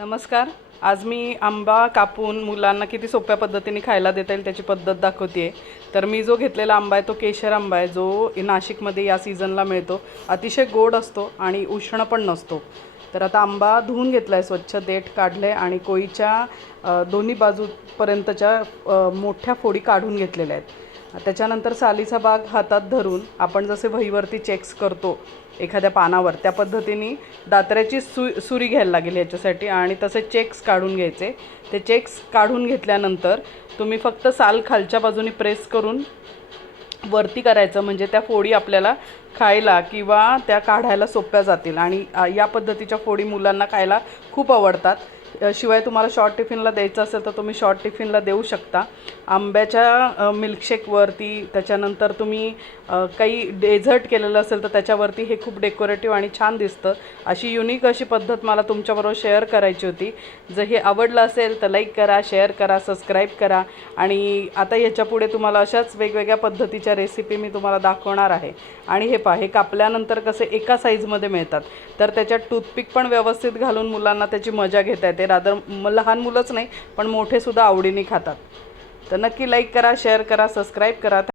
नमस्कार. आज मी आंबा कापून मुलांना किती सोप्या पद्धतीने खायला देता येईल त्याची पद्धत दाखवते तर मी जो घेतलेला आंबा आहे तो केशर आंबा आहे जो नाशिकमध्ये या सीझनला मिळतो. अतिशय गोड असतो आणि उष्ण पण नसतो. तर आता आंबा धुवून घेतला आहे स्वच्छ देठ काढले आणि कोळीच्या दोन्ही बाजूपर्यंतच्या मोठ्या फोडी काढून घेतलेल्या आहेत. त्याच्यानंतर सालीचा भाग हातात धरून आपण जसे वहीवरती चेक्स करतो एखाद्या पानावर त्या पद्धतीने दात्र्याची सु सुरी घ्यायला लागेल याच्यासाठी आणि तसे चेक्स काढून घ्यायचे. ते चेक्स काढून घेतल्यानंतर तुम्ही फक्त साल खालच्या बाजूनी प्रेस करून वरती करायचं म्हणजे त्या फोडी आपल्याला खायला किंवा त्या काढायला सोप्या जातील. आणि या पद्धतीच्या फोडी मुलांना खायला खूप आवडतात. शिवाय तुम्हाला शॉर्ट टिफिनला द्यायचं असेल तर तुम्ही शॉर्ट टिफिनला देऊ शकता. आंब्याच्या मिल्कशेकवरती त्याच्यानंतर तुम्ही काही डेझर्ट केलेलं असेल तर त्याच्यावरती हे खूप डेकोरेटिव्ह आणि छान दिसतं. अशी युनिक अशी पद्धत मला तुमच्याबरोबर शेअर करायची होती. जर हे आवडलं असेल तर लाईक करा शेअर करा सबस्क्राईब करा. आणि आता ह्याच्यापुढे तुम्हाला अशाच वेगवेगळ्या पद्धतीच्या रेसिपी मी तुम्हाला दाखवणार आहे. आणि हे पहा हे कापल्यानंतर कसे एका साईजमध्ये मिळतात. तर त्याच्यात टूथपिक पण व्यवस्थित घालून मुलांना त्याची मजा घेता येते. रादर लहान मुलंच नाही पण मोठेसुद्धा आवडीने खातात. तर नक्की लाईक करा शेअर करा सबस्क्राईब करा.